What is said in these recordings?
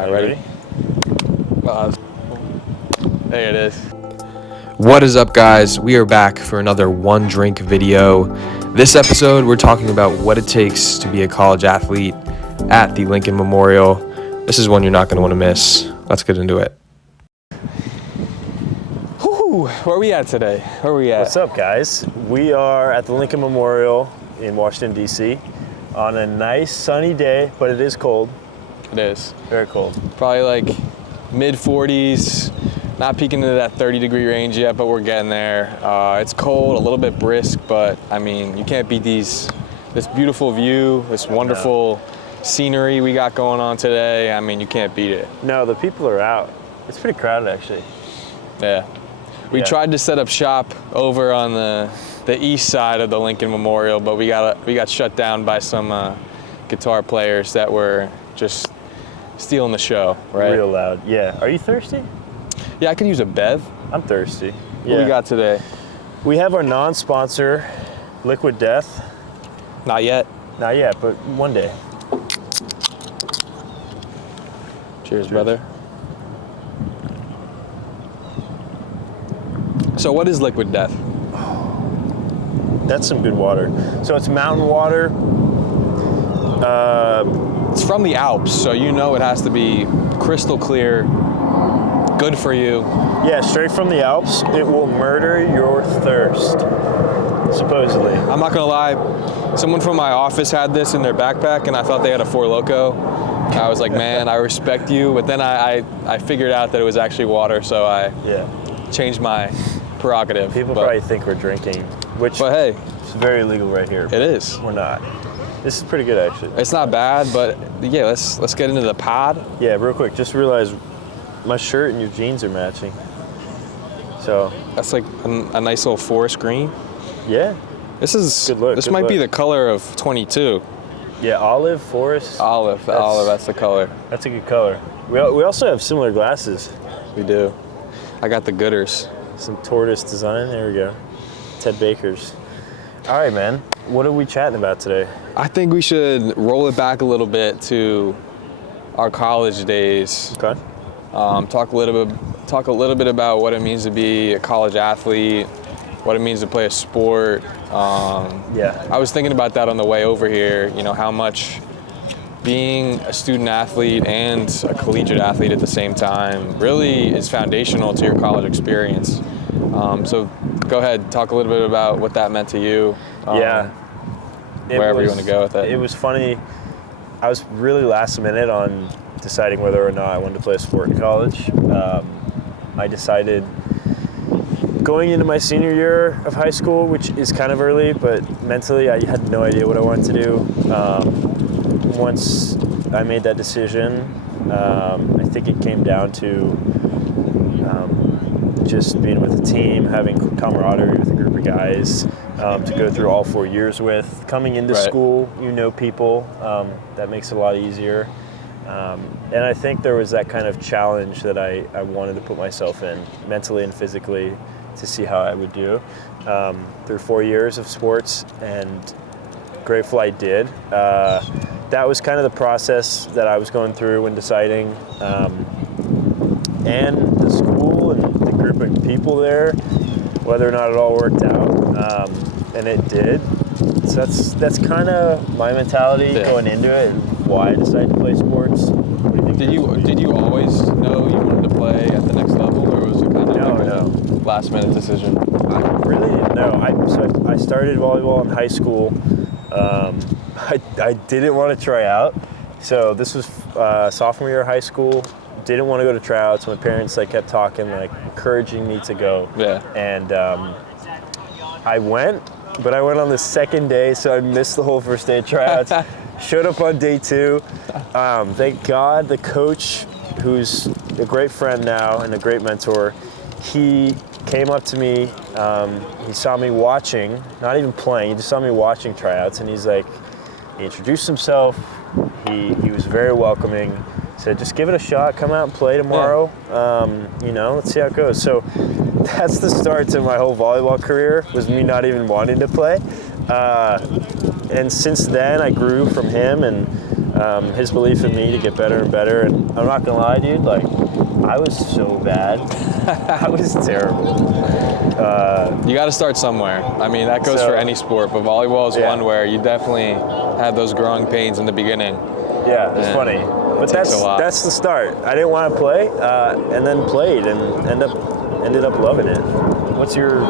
All right, ready? There it is. What is up, guys? We are back for another One Drink video. This episode, we're talking about what it takes to be a college athlete at the Lincoln Memorial. This is one you're not going to want to miss. Let's get into it. Whew, where are we at today? What's up, guys? We are at the Lincoln Memorial in Washington, D.C. on a nice sunny day, but it is cold. It is. Very cold. Probably like mid 40s, not peaking into that 30-degree range yet, but we're getting there. It's cold, a little bit brisk, but I mean, you can't beat this beautiful view, this wonderful scenery we got going on today. I mean, you can't beat it. No, the people are out. It's pretty crowded, actually. Yeah. We tried to set up shop over on the east side of the Lincoln Memorial, but we got shut down by some guitar players that were just stealing the show, right? Real loud. Yeah. Are you thirsty? Yeah, I could use a bev. I'm thirsty. Yeah. What we got today? We have our non-sponsor, Liquid Death. Not yet. Not yet, but one day. Cheers, brother. So what is Liquid Death? That's some good water. So it's mountain water. It's from the Alps, so you know it has to be crystal clear, good for you. Yeah, straight from the Alps. It will murder your thirst, supposedly. I'm not gonna lie, someone from my office had this in their backpack and I thought they had a Four Loko. I was like, man, I respect you, but then I figured out that it was actually water, so I changed my prerogative. People probably think we're drinking, but hey, it's very illegal right here. It is. We're not. This is pretty good, actually. It's not bad, but yeah, let's get into the pod. Yeah, real quick, just realized my shirt and your jeans are matching. So that's like a nice little forest green. Yeah. This is good look. This good might look. be the color of 22. Yeah, olive, forest. Olive, that's the color. That's a good color. We also have similar glasses. We do. I got the Gooders. Some tortoise design. There we go. Ted Baker's. All right, man. What are we chatting about today? I think we should roll it back a little bit to our college days. Okay. Talk a little bit about what it means to be a college athlete, what it means to play a sport. I was thinking about that on the way over here. You know, how much being a student athlete and a collegiate athlete at the same time really is foundational to your college experience. So go ahead, talk a little bit about what that meant to you. Wherever you want to go with it. It was funny. I was really last minute on deciding whether or not I wanted to play a sport in college. I decided going into my senior year of high school, which is kind of early, but mentally I had no idea what I wanted to do. Once I made that decision, I think it came down to just being with a team, having camaraderie with a group of guys to go through all 4 years with. Coming into school, you know people, that makes it a lot easier. And I think there was that kind of challenge that I wanted to put myself in, mentally and physically, to see how I would do. Through 4 years of sports, and grateful I did. That was kind of the process that I was going through when deciding. And the school and the group of people there, whether or not it all worked out, and it did. So that's kind of my mentality going into it, and why I decided to play sports. What do you think? Did you always know you wanted to play at the next level, or was it kind of a last minute decision? I really didn't know. So I started volleyball in high school. I didn't want to try out. So this was sophomore year of high school. Didn't want to go to tryouts. My parents kept talking, encouraging me to go. Yeah. And I went, but I went on the second day, so I missed the whole first day of tryouts. Showed up on day 2. Thank God the coach, who's a great friend now and a great mentor, he came up to me. He saw me watching, not even playing. He just saw me watching tryouts, and he introduced himself. He was very welcoming. Said, just give it a shot. Come out and play tomorrow. Let's see how it goes. So that's the start to my whole volleyball career, was me not even wanting to play. And since then, I grew from him, and his belief in me to get better and better. And I'm not gonna lie, dude, like I was so bad. I was terrible. You got to start somewhere. I mean, that goes for any sport, but volleyball is one where you definitely had those growing pains in the beginning. Yeah, it's funny. But that's the start. I didn't want to play, and then played, and ended up loving it. What's your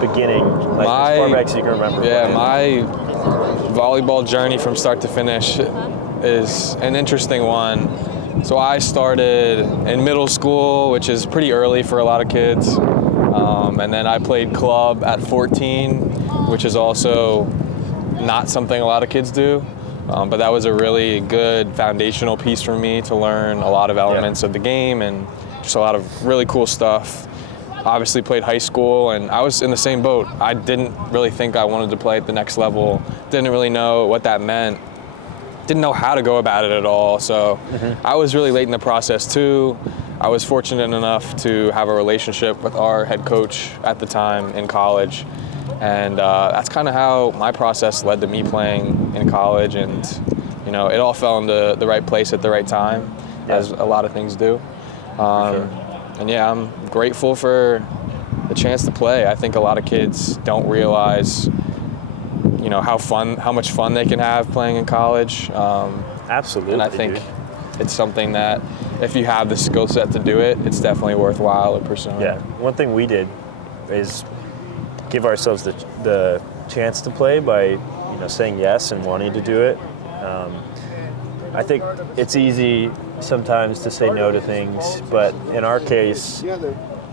beginning, like as far back as you can remember? Yeah, my volleyball journey from start to finish is an interesting one. So I started in middle school, which is pretty early for a lot of kids, and then I played club at 14, which is also not something a lot of kids do. But that was a really good foundational piece for me to learn a lot of elements of the game and just a lot of really cool stuff. Obviously played high school, and I was in the same boat. I didn't really think I wanted to play at the next level. Didn't really know what that meant. Didn't know how to go about it at all. So I was really late in the process too. I was fortunate enough to have a relationship with our head coach at the time in college. And that's kind of how my process led to me playing in college. And, you know, it all fell into the right place at the right time, as a lot of things do. And yeah, I'm grateful for the chance to play. I think a lot of kids don't realize, you know, how much fun they can have playing in college. Absolutely. And I think it's something that if you have the skill set to do it, it's definitely worthwhile pursuing. Yeah. One thing we did is give ourselves the chance to play by, saying yes and wanting to do it. I think it's easy sometimes to say no to things, but in our case,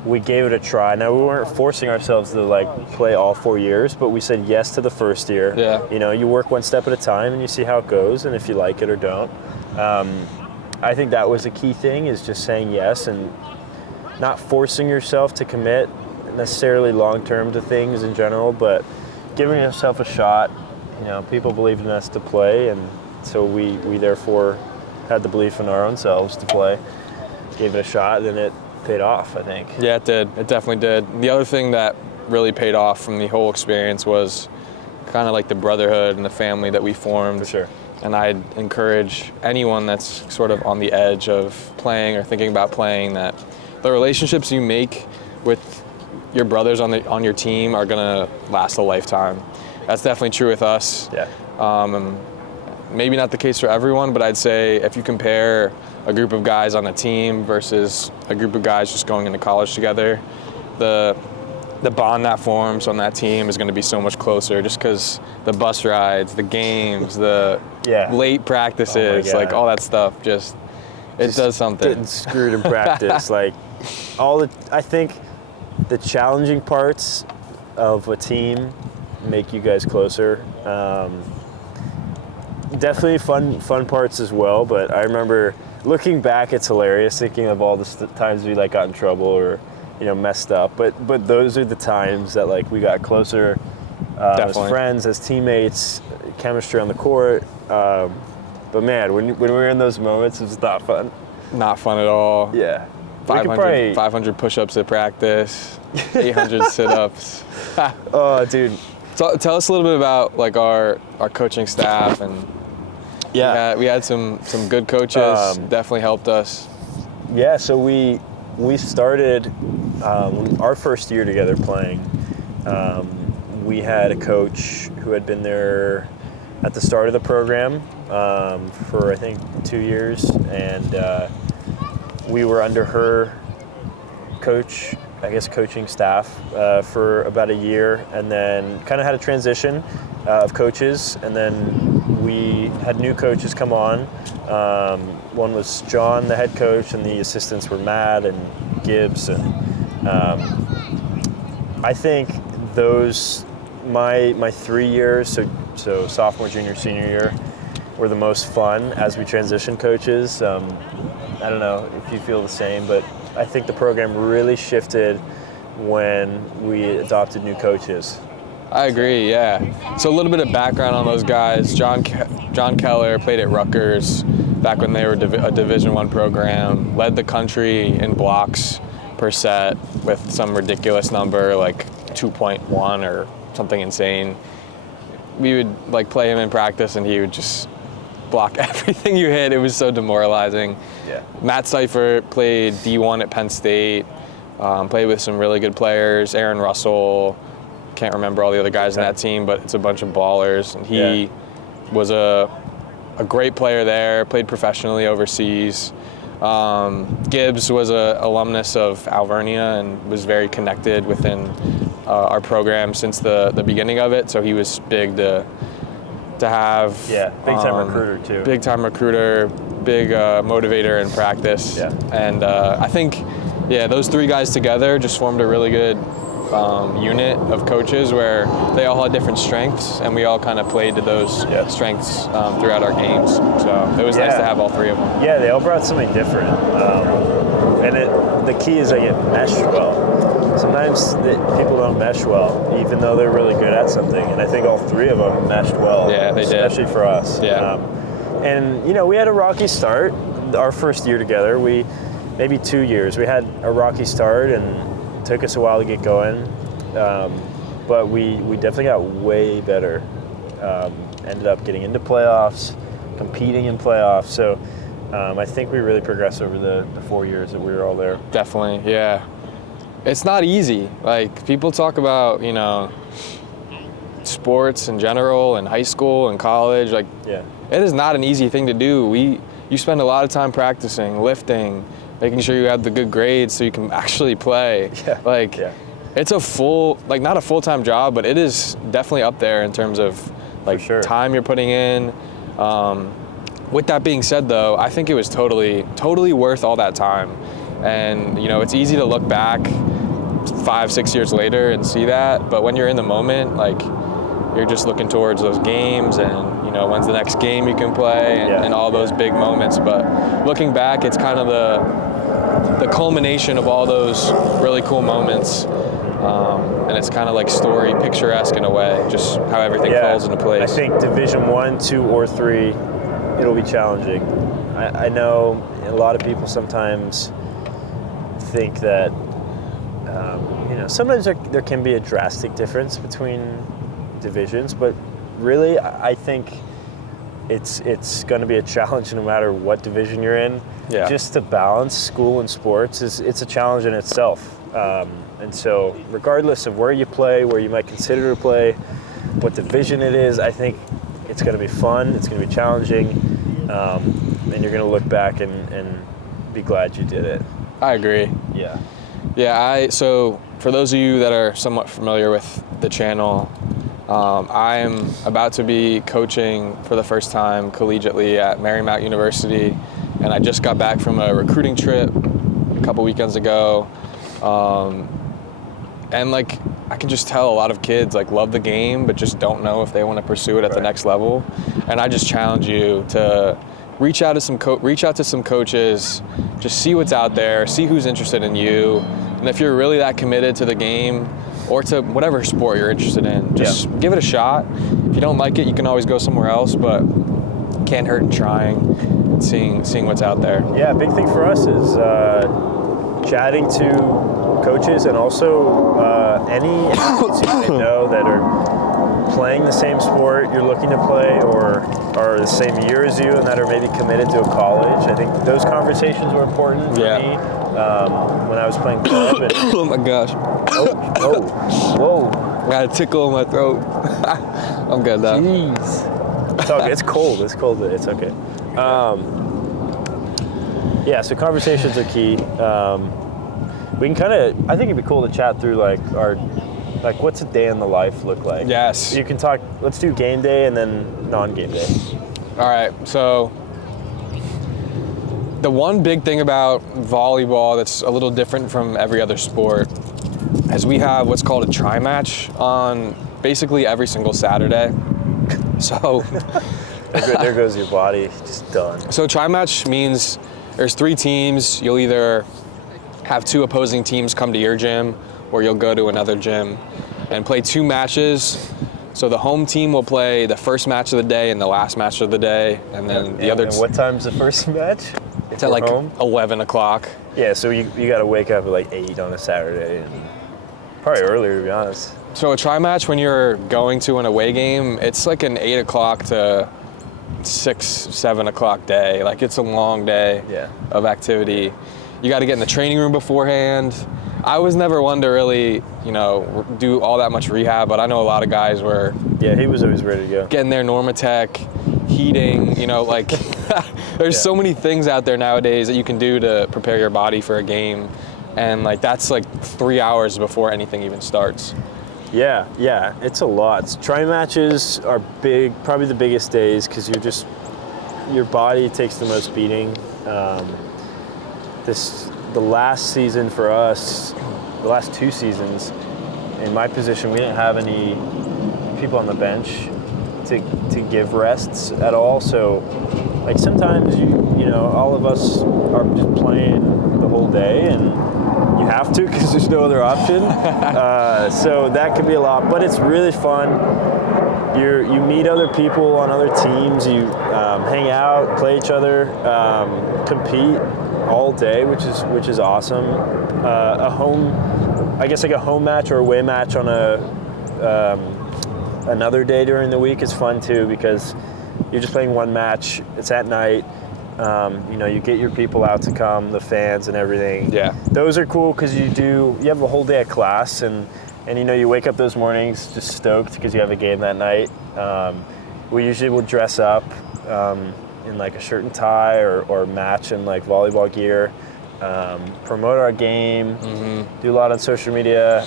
we gave it a try. Now, we weren't forcing ourselves to play all 4 years, but we said yes to the first year. Yeah. You work one step at a time and you see how it goes and if you like it or don't. I think that was a key thing, is just saying yes and not forcing yourself to commit necessarily long-term to things in general, but giving yourself a shot. People believed in us to play, and so we therefore had the belief in our own selves to play. Gave it a shot, and it paid off, I think. Yeah, it did. It definitely did. The other thing that really paid off from the whole experience was kind of like the brotherhood and the family that we formed. For sure. And I'd encourage anyone that's sort of on the edge of playing or thinking about playing that the relationships you make with your brothers on your team are gonna last a lifetime. That's definitely true with us. Yeah. Maybe not the case for everyone, but I'd say if you compare a group of guys on a team versus a group of guys just going into college together, the bond that forms on that team is going to be so much closer, just because the bus rides, the games, the late practices, all that stuff, it does something. Getting screwed in practice, I think the challenging parts of a team make you guys closer. Definitely fun parts as well, but I remember looking back, it's hilarious thinking of all the times we got in trouble or messed up, but those are the times that we got closer as friends, as teammates, chemistry on the court. But man, when we were in those moments, it was not fun. Not fun at all. Yeah. 500 push-ups at practice, 800 sit-ups. Oh, dude. So, tell us a little bit about our coaching staff, and we had some good coaches. Definitely helped us. Yeah, so we started our first year together playing. We had a coach who had been there at the start of the program for I think 2 years, and we were under her coaching staff for about a year, and then kind of had a transition of coaches, and then we had new coaches come on. One was John, the head coach, and the assistants were Matt and Gibbs, and I think those my 3 years, so sophomore, junior, senior year, were the most fun as we transitioned coaches. I don't know if you feel the same, but I think the program really shifted when we adopted new coaches. I agree, yeah. So a little bit of background on those guys. John Keller played at Rutgers back when they were a Division I program, led the country in blocks per set with some ridiculous number, like 2.1 or something insane. We would play him in practice, and he would just block everything you hit. It was so demoralizing. Yeah. Matt Seifert played D1 at Penn State, played with some really good players, Aaron Russell, can't remember all the other guys in that team, but it's a bunch of ballers. And he was a great player there, played professionally overseas. Gibbs was an alumnus of Alvernia and was very connected within our program since the beginning of it, so he was big to have. Yeah, big-time recruiter too. Big-time recruiter, big motivator in practice. Yeah. And I think, those three guys together just formed a really good unit of coaches where they all had different strengths, and we all kind of played to those strengths throughout our games. So it was nice to have all three of them. Yeah, they all brought something different. And the key is they get meshed well. Sometimes people don't mesh well, even though they're really good at something. And I think all three of them meshed well. Yeah, they did. Especially for us. Yeah. And, we had a rocky start. Our first year together, maybe 2 years, we had a rocky start, and it took us a while to get going. But we definitely got way better. Ended up getting into playoffs, competing in playoffs. So I think we really progressed over the 4 years that we were all there. Definitely, yeah. It's not easy. Like, people talk about, sports in general and high school and college. Like, it is not an easy thing to do. You spend a lot of time practicing, lifting, making sure you have the good grades so you can actually play. Yeah. It's a not a full-time job, but it is definitely up there in terms of time you're putting in. With that being said, though, I think it was totally worth all that time. And, it's easy to look back 5-6 years later and see that. But when you're in the moment, like, you're just looking towards those games and, when's the next game you can play and all those big moments. But looking back, it's kind of the culmination of all those really cool moments. And it's kind of like story, picturesque in a way, just how everything falls into place. I think Division 1, 2, or 3, it'll be challenging. I know a lot of people sometimes think that, sometimes there can be a drastic difference between divisions, but really I think it's going to be a challenge no matter what division you're in. Yeah. Just to balance school and sports it's a challenge in itself. And so regardless of where you play, where you might consider to play, what division it is, I think it's going to be fun, it's going to be challenging, and you're going to look back and be glad you did it. I agree. Yeah. Yeah, so for those of you that are somewhat familiar with the channel, I am about to be coaching for the first time collegiately at Marymount University, and I just got back from a recruiting trip a couple weekends ago. And like, I can just tell a lot of kids like love the game, but just don't know if they want to pursue it at the next level. And I just challenge you to reach out to some coaches, just see what's out there, see who's interested in you. And if you're really that committed to the game or to whatever sport you're interested in, just give it a shot. If you don't like it, you can always go somewhere else, but can't hurt in trying and seeing what's out there. Yeah, a big thing for us is chatting to coaches and also any athletes you may know that are playing the same sport you're looking to play or are the same year as you and that are maybe committed to a college. I think those conversations were important for me when I was playing club. And, oh my gosh. Whoa. I got a tickle in my throat. I'm good though. Jeez. It's okay. It's cold. It's cold. It's okay. So conversations are key. We can I think it'd be cool to chat through what's a day in the life look like? Yes. You can talk, let's do game day and then non-game day. All right, so the one big thing about volleyball that's a little different from every other sport is we have what's called a tri-match on basically every single Saturday. So there goes your body, just done. So tri-match means there's 3 teams. You'll either have 2 opposing teams come to your gym or you'll go to another gym and play 2 matches. So the home team will play the first match of the day and the last match of the day, and then the other. And what time's the first match? It's at like home? 11 o'clock. Yeah, so you got to wake up at like 8 on a Saturday, and probably earlier to be honest. So a tri-match when you're going to an away game, it's like an 8 o'clock to 6-7 o'clock day. Like, it's a long day of activity. You got to get in the training room beforehand. I was never one to really, do all that much rehab, but I know a lot of guys were. Yeah, he was always ready to go. Getting their Normatec, heating, there's so many things out there nowadays that you can do to prepare your body for a game. And that's 3 hours before anything even starts. Yeah, it's a lot. Tri matches are big, probably the biggest days, because your body takes the most beating. The last season for us, the last 2 seasons, in my position, we didn't have any people on the bench to give rests at all. So, sometimes all of us are just playing the whole day, and you have to because there's no other option. So that can be a lot, but it's really fun. You meet other people on other teams. You hang out, play each other, compete all day, which is awesome. A home match or away match on another day during the week is fun too, because you're just playing one match. It's at night. You get your people out to come, the fans and everything. Yeah. Those are cool because you have a whole day of class, and you wake up those mornings just stoked because you have a game that night. We usually will dress up in a shirt and tie or match in volleyball gear, promote our game, do a lot on social media.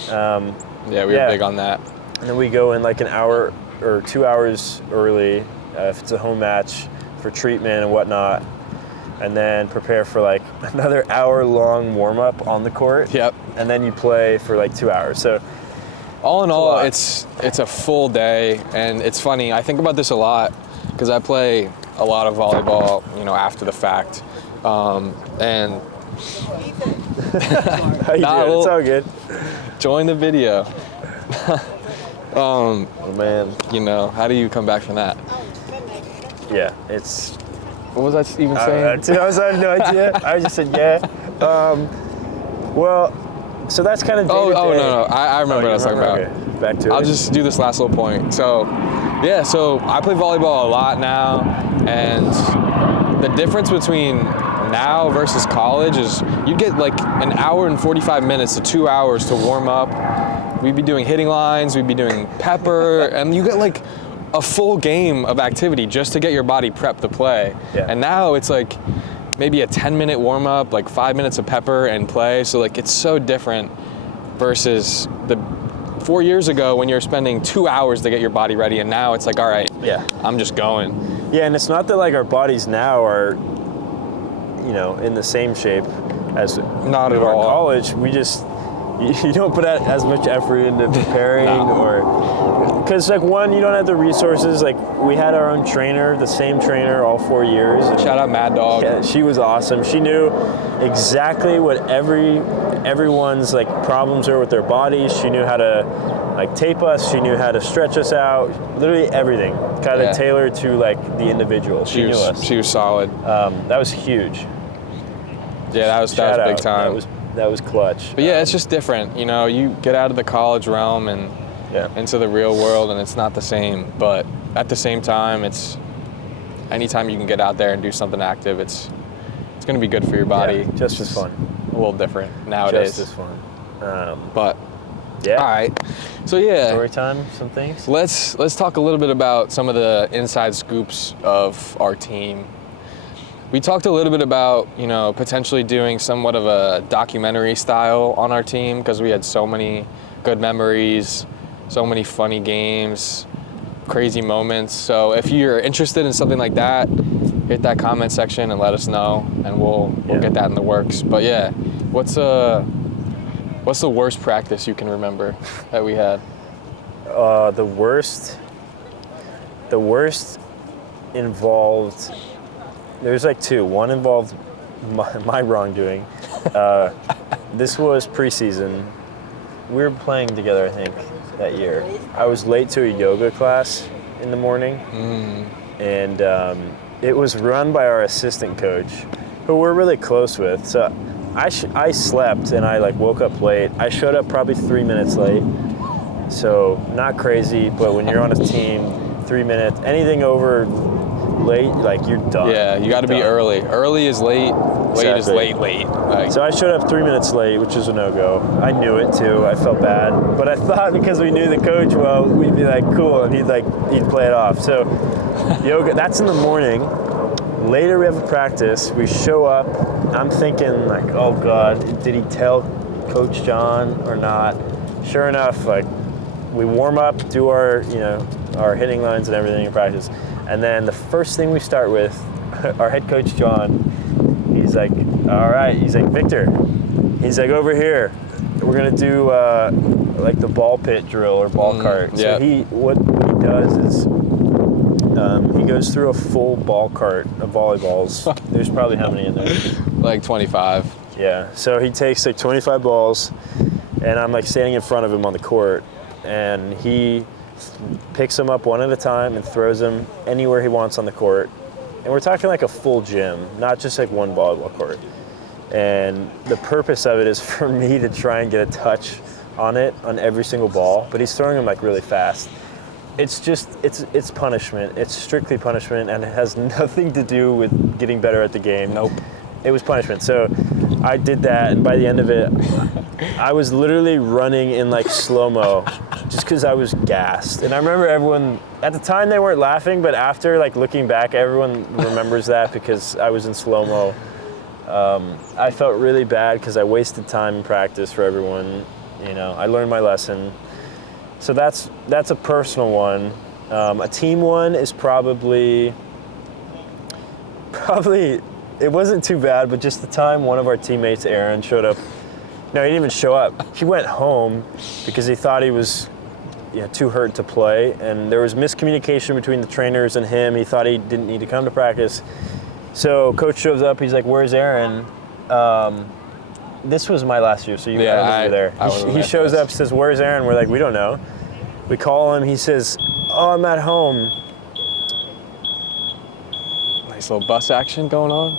We're big on that. And then we go in an hour or 2 hours early if it's a home match for treatment and whatnot, and then prepare for another hour-long warm-up on the court. Yep. And then you play for 2 hours. So all in all, it's a full day, and it's funny. I think about this a lot because I play a lot of volleyball, after the fact, and how you doing? It's all good. Join the video. Oh man. How do you come back from that? Yeah, it's. What was I even saying? I have no idea. I just said yeah. So that's kind of day to day. No. I remember what I was talking about. Okay. Back to it. I'll just do this last little point. So I play volleyball a lot now, and the difference between now versus college is you get an hour and 45 minutes to 2 hours to warm up. We'd be doing hitting lines, we'd be doing pepper, and you get a full game of activity just to get your body prepped to play. Yeah. And now it's maybe a 10-minute warm up, 5 minutes of pepper and play. So it's so different versus the 4 years ago when you're spending 2 hours to get your body ready, and now it's all right, I'm just going. Yeah, and it's not that our bodies now are, in the same shape as not at all. College. We just, you don't put as much effort into preparing or, because one, you don't have the resources. We had our own trainer, the same trainer all 4 years. Shout out Mad Dog. Yeah, she was awesome. She knew exactly what everyone's problems are with their bodies. She knew how to tape us. She knew how to stretch us out. Literally everything, kind of tailored to the individual. She knew us. She was solid. That was huge. Yeah, that was big time. That was clutch. But it's just different. You get out of the college realm and into the real world, and it's not the same. But at the same time, it's anytime you can get out there and do something active, it's going to be good for your body. Yeah, just as fun. A little different nowadays. Just as fun. But yeah. All right. So story time. Some things. Let's talk a little bit about some of the inside scoops of our team. We talked a little bit about, potentially doing somewhat of a documentary style on our team because we had so many good memories, so many funny games, crazy moments. So if you're interested in something like that, hit that comment section and let us know, and we'll get that in the works. But what's the worst practice you can remember that we had? The worst involved. There's 2. One involved my wrongdoing. This was preseason. We were playing together, I think, that year. I was late to a yoga class in the morning, and it was run by our assistant coach, who we're really close with. So I slept and I woke up late. I showed up probably 3 minutes late. So not crazy, but when you're on a team, 3 minutes, anything over late, like you're done. Yeah, you got to be early. Early is late. Late is late. Like, so I showed up 3 minutes late, which is a no-go. I knew it too. I felt bad, but I thought because we knew the coach well, we'd be like cool, and he'd play it off. So yoga. That's in the morning. Later we have a practice. We show up. I'm thinking like, oh God, did he tell Coach John or not? Sure enough, like we warm up, do our our hitting lines and everything in practice, and then the first thing we start with, our head coach John. He's like, all right. He's like, Victor. He's like, over here. We're gonna do like the ball pit drill or ball cart. Yeah. So what he does is he goes through a full ball cart of volleyballs. There's probably how many in there? Like 25. Yeah. So he takes like 25 balls, and I'm like standing in front of him on the court, and he picks them up one at a time and throws them anywhere he wants on the court. And we're talking like a full gym, not just like one volleyball court. And the purpose of it is for me to try and get a touch on it on every single ball, but he's throwing them like really fast. It's punishment. It's strictly punishment, and it has nothing to do with getting better at the game. Nope. It was punishment. So I did that, and by the end of it, I was literally running in like slow-mo just because I was gassed. And I remember everyone, at the time they weren't laughing, but after like looking back, everyone remembers that because I was in slow-mo. I felt really bad because I wasted time in practice for everyone. I learned my lesson. So that's a personal one. A team one is probably, it wasn't too bad, but just the time one of our teammates, Aaron, showed up. No, he didn't even show up. He went home because he thought he was too hurt to play, and there was miscommunication between the trainers and him. He thought he didn't need to come to practice. So coach shows up. He's like, "Where's Aaron?" This was my last year, so you were there. He shows up, says, "Where's Aaron?" We're like, "We don't know." We call him. He says, "Oh, I'm at home." Nice little bus action going on.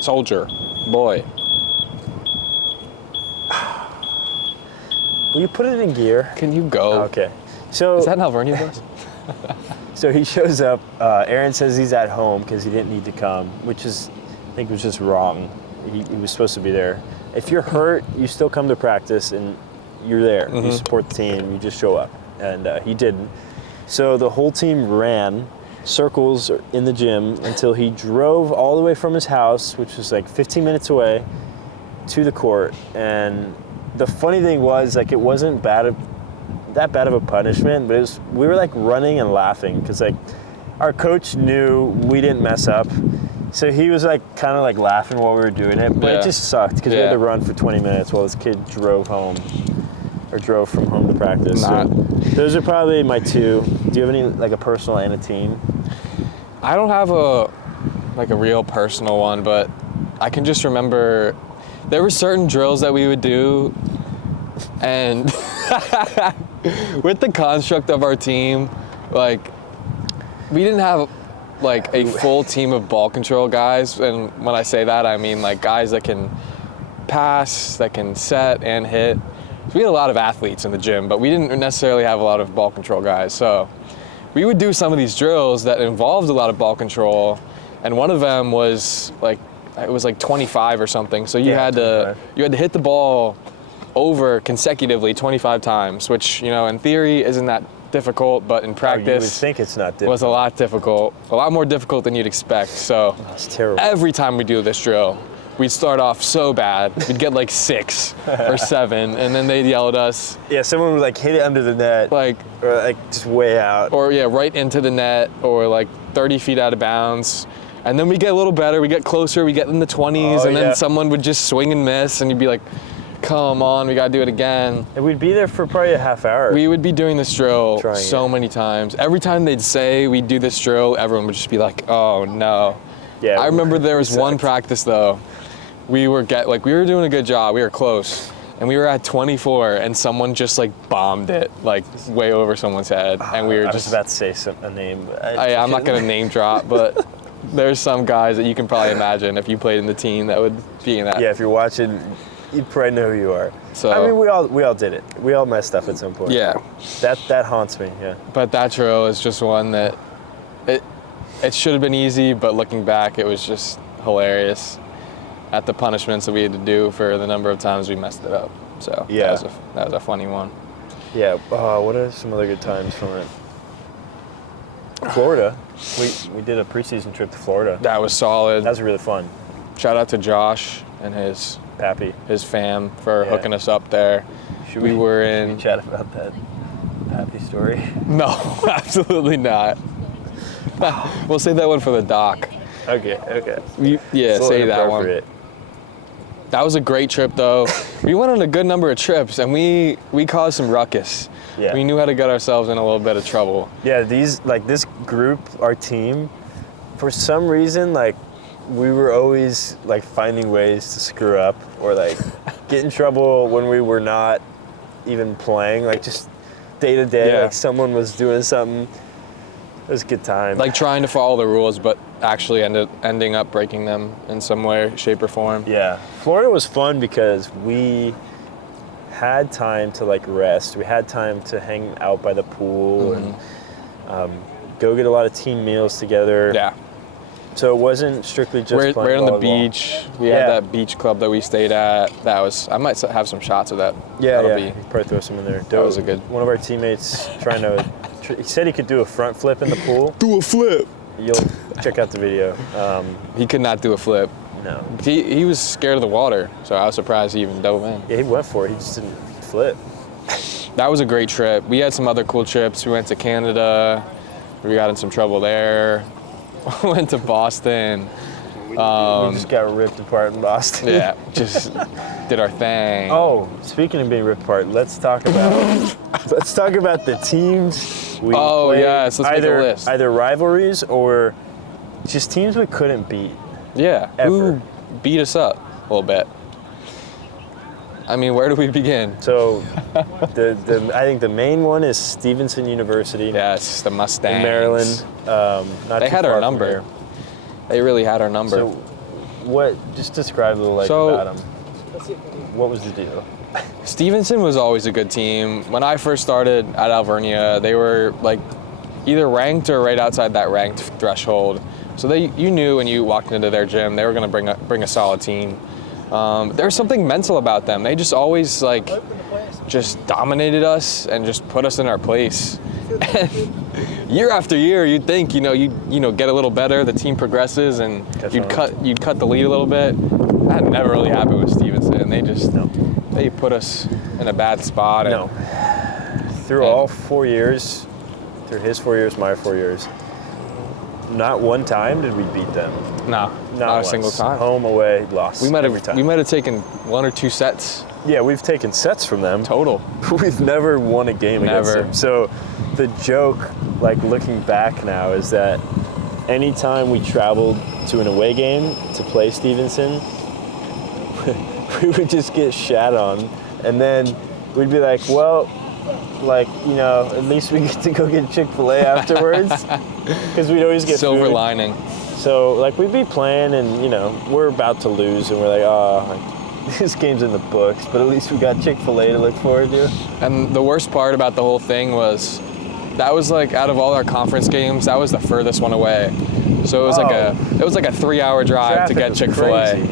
Soldier, boy. Will you put it in gear? Can you go? Okay. So is that an Alvernia bus? So he shows up. Aaron says he's at home because he didn't need to come, which is, I think, was just wrong. He was supposed to be there. If you're hurt, you still come to practice and you're there. You support the team. You just show up, and he didn't. So the whole team ran circles in the gym until he drove all the way from his house, which was like 15 minutes away, to the court. And the funny thing was, like, it wasn't that bad of a punishment, but we were like running and laughing because like our coach knew we didn't mess up, so he was like kind of like laughing while we were doing it, but it just sucked because we had to run for 20 minutes while this kid drove from home to practice. So those are probably my two. Do you have any, like, a personal and a team? I don't have a real personal one, but I can just remember there were certain drills that we would do, and with the construct of our team, like, we didn't have like a full team of ball control guys, and when I say that, I mean like guys that can pass, that can set and hit. So we had a lot of athletes in the gym, but we didn't necessarily have a lot of ball control guys. So we would do some of these drills that involved a lot of ball control, and one of them was like, it was like 25 or something. So you had to hit the ball over consecutively 25 times, which, in theory isn't that difficult, but in practice, you would think it's not difficult. Was a lot difficult, a lot more difficult than you'd expect. So that's terrible. Every time we do this drill, we'd start off so bad. We'd get like 6 or 7, and then they'd yell at us. Yeah, someone would like hit it under the net, or like just way out, or right into the net, or like 30 feet out of bounds. And then we get a little better. We get closer. We get in the 20s, and then someone would just swing and miss, and you'd be like, "Come on, we gotta do it again." And we'd be there for probably a half hour. We would be doing this drill so many times. Every time they'd say we'd do this drill, everyone would just be like, "Oh no." Yeah. I remember there was one practice though. We were doing a good job. We were close, and we were at 24, and someone just like bombed it like way over someone's head, and we were just. I was about to say a name. I'm not gonna name drop, but there's some guys that you can probably imagine if you played in the team that would be in that. Yeah, if you're watching. you'd probably know who you are. So I mean, we all did it. We all messed up at some point. Yeah. That haunts me. Yeah. But that drill is just one that it should have been easy, but looking back, it was just hilarious at the punishments that we had to do for the number of times we messed it up. So yeah, that was a funny one. Yeah. What are some other good times from it? Florida. We did a preseason trip to Florida. That was solid. That was really fun. Shout out to Josh and his fam for hooking us up there. Should we chat about that Pappy story? No, absolutely not. We'll save that one for the doc. Okay. Save that one. That was a great trip, though. We went on a good number of trips, and we caused some ruckus. Yeah. We knew how to get ourselves in a little bit of trouble. Yeah, this group, our team, for some reason, we were always finding ways to screw up or get in trouble when we were not even playing, just day to day, someone was doing something. It was a good time. Trying to follow the rules, but actually ending up breaking them in some way, shape, or form. Yeah. Florida was fun because we had time to rest. We had time to hang out by the pool and go get a lot of team meals together. Yeah. So it wasn't strictly just playing right on the volleyball. beach. We had that beach club that we stayed at. I might have some shots of that. Yeah. Probably throw some in there. That was a good. One of our teammates he said he could do a front flip in the pool. Do a flip. You'll check out the video. He could not do a flip. No. He was scared of the water, so I was surprised he even dove in. Yeah, he went for it. He just didn't flip. That was a great trip. We had some other cool trips. We went to Canada. We got in some trouble there. Went to Boston. We just got ripped apart in Boston. Yeah, just did our thing. Oh, speaking of being ripped apart, let's talk about the teams we played. Yes, let's make a list. Either rivalries or just teams we couldn't beat. Yeah, ever. Who beat us up a little bit? I mean, where do we begin? So, I think the main one is Stevenson University. Yes, the Mustangs. In Maryland. They had our number. They really had our number. So, just describe a little about them. What was the deal? Stevenson was always a good team. When I first started at Alvernia, they were either ranked or right outside that ranked threshold. So you knew when you walked into their gym, they were going to bring a solid team. There was something mental about them. They just always just dominated us and just put us in our place. And year after year, you'd think you get a little better, the team progresses, and you'd cut the lead a little bit. That never really happened with Stevenson. They put us in a bad spot. Through all 4 years, through his 4 years, my 4 years, not one time did we beat them. No, not a single time. Home, away, lost. We might have taken 1 or 2 sets. Yeah, we've taken sets from them. Total. We've never won a game against them. So the joke, looking back now, is that anytime we traveled to an away game to play Stevenson, we would just get shat on. And then we'd be like, well, at least we get to go get Chick-fil-A afterwards. Because we'd always get silver food. lining. So, we'd be playing and, we're about to lose and we're like, this game's in the books, but at least we got Chick-fil-A to look forward to. And the worst part about the whole thing was that was out of all our conference games, that was the furthest one away. So it was like a 3-hour drive to get Chick-fil-A.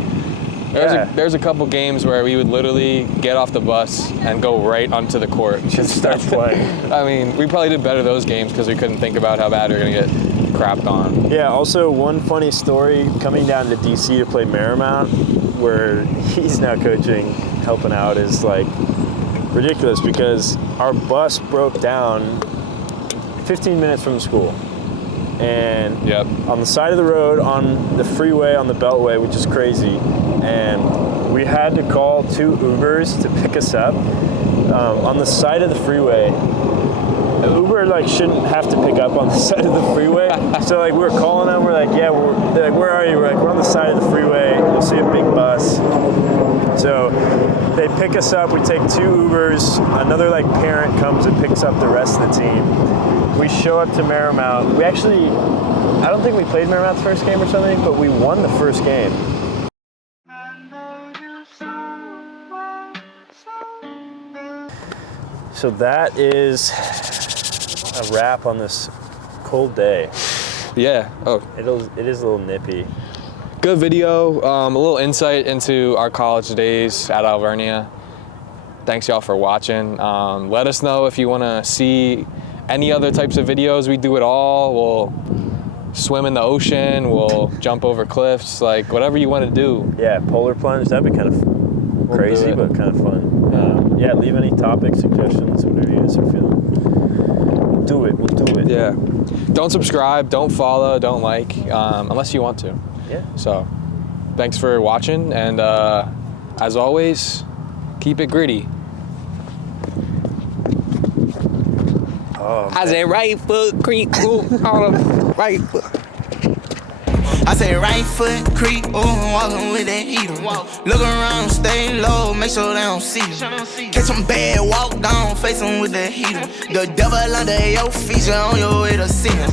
There's a couple games where we would literally get off the bus and go right onto the court. Just start playing. I mean, we probably did better those games because we couldn't think about how bad we were going to get crapped on. Yeah, also one funny story, coming down to DC to play Marymount, where he's now coaching, helping out, is ridiculous because our bus broke down 15 minutes from the school. And on the side of the road, on the freeway, on the Beltway, which is crazy, and we had to call 2 Ubers to pick us up on the side of the freeway. The Uber shouldn't have to pick up on the side of the freeway. So we were calling them. We're like, yeah, they're like, where are you? We're like, we're on the side of the freeway. You'll see a big bus. So they pick us up. We take 2 Ubers. Another parent comes and picks up the rest of the team. We show up to Marymount. We actually, I don't think we played Marymount's first game or something, but we won the first game. So that is a wrap on this cold day. Yeah. Oh, it is a little nippy. good video. A little insight into our college days at Alvernia. Thanks y'all for watching. Let us know if you want to see any other types of videos. We do it all. We'll swim in the ocean. We'll jump over cliffs. Like whatever you want to do. Yeah, polar plunge. That'd be kind of crazy, but kind of fun. Yeah, leave any topic suggestions, whatever you guys are feeling. We'll do it. Yeah. Don't subscribe. Don't follow. Don't like, unless you want to. Yeah. So, thanks for watching, and as always, keep it gritty. Oh, I said right foot creep, ooh, on the right foot. I say right foot creep, ooh, walking with that heater. Look around, stay low, make sure they don't see you. Catch them bad, walk down, face them with that heater. The devil under your feet, you on your way to see him.